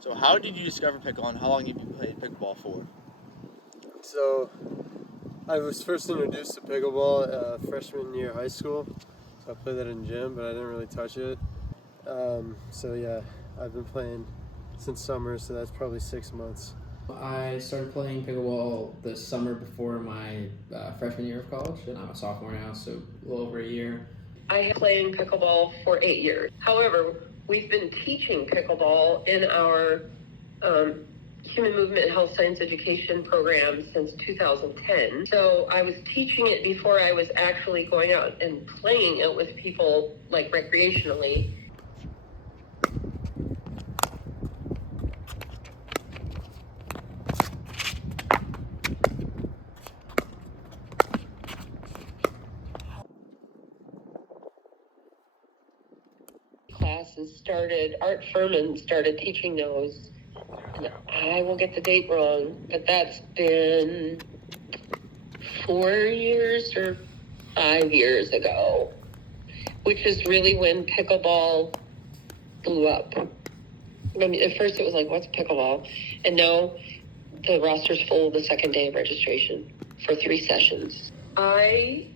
So how did you discover pickleball and how long have you played pickleball for? So I was first introduced to pickleball freshman year of high school. So I played that in gym, but I didn't really touch it. So yeah, I've been playing since summer, so that's probably 6 months. I started playing pickleball the summer before my freshman year of college, and I'm a sophomore now, so a little over a year. I have been playing pickleball for 8 years. However, we've been teaching pickleball in our human movement and health science education program since 2010. So I was teaching it before I was actually going out and playing it with people like recreationally. Classes started, Art Furman started teaching those. And I will get the date wrong, but that's been 4 years or 5 years ago, which is really when pickleball blew up. I mean, at first it was like, what's pickleball? And now the roster's full the second day of registration for 3 sessions. I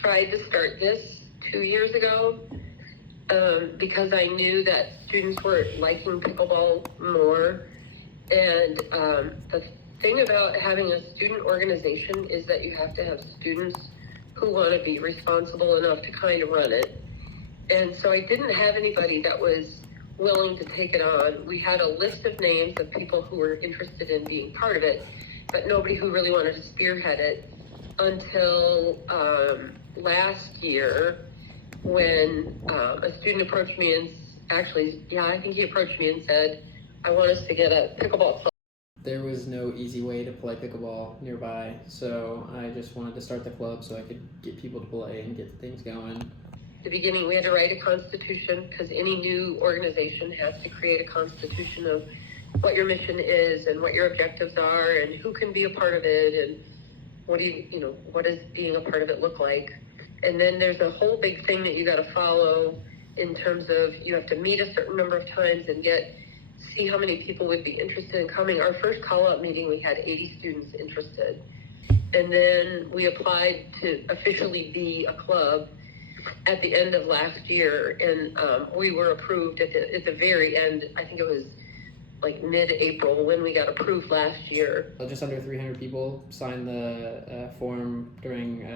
tried to start this 2 years ago because I knew that students were liking pickleball more. And the thing about having a student organization is that you have to have students who want to be responsible enough to kind of run it. And so I didn't have anybody that was willing to take it on. We had a list of names of people who were interested in being part of it, but nobody who really wanted to spearhead it until last year when a student approached me and I think he approached me and said, I want us to get a pickleball club. There was no easy way to play pickleball nearby, so I just wanted to start the club so I could get people to play and get things going. At the beginning, we had to write a constitution because any new organization has to create a constitution of what your mission is and what your objectives are and who can be a part of it and what does being a part of it look like. And then there's a whole big thing that you got to follow in terms of you have to meet a certain number of times and see how many people would be interested in coming. Our first call-out meeting, we had 80 students interested. And then we applied to officially be a club at the end of last year. And we were approved at the very end. I think it was like mid-April when we got approved last year. Just under 300 people signed the form during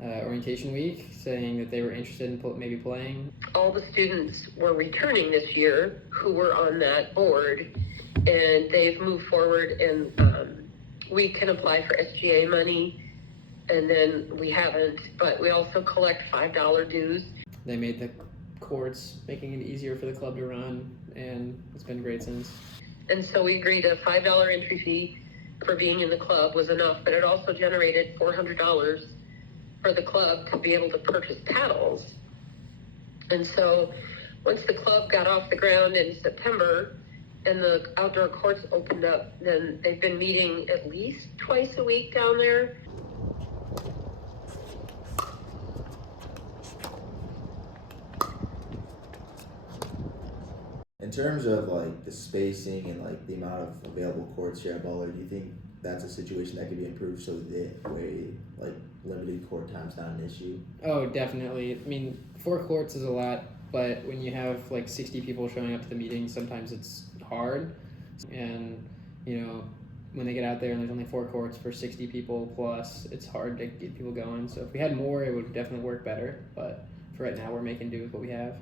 orientation week saying that they were interested in maybe playing. All the students were returning this year who were on that board, and they've moved forward, and we can apply for SGA money, and then we haven't, but we also collect $5 dues. They made the courts, making it easier for the club to run, and it's been great since. And so we agreed a $5 entry fee for being in the club was enough, but it also generated $400 for the club to be able to purchase paddles. And so once the club got off the ground in September and the outdoor courts opened up, then they've been meeting at least twice a week down there. In terms of like the spacing and like the amount of available courts here at Butler, do you think that's a situation that could be improved so that way like limited court time's not an issue? Oh, definitely. I mean, 4 courts is a lot, but when you have like 60 people showing up to the meeting, sometimes it's hard. And, when they get out there and there's only 4 courts for 60 people plus, it's hard to get people going. So if we had more, it would definitely work better. But for right now, we're making do with what we have.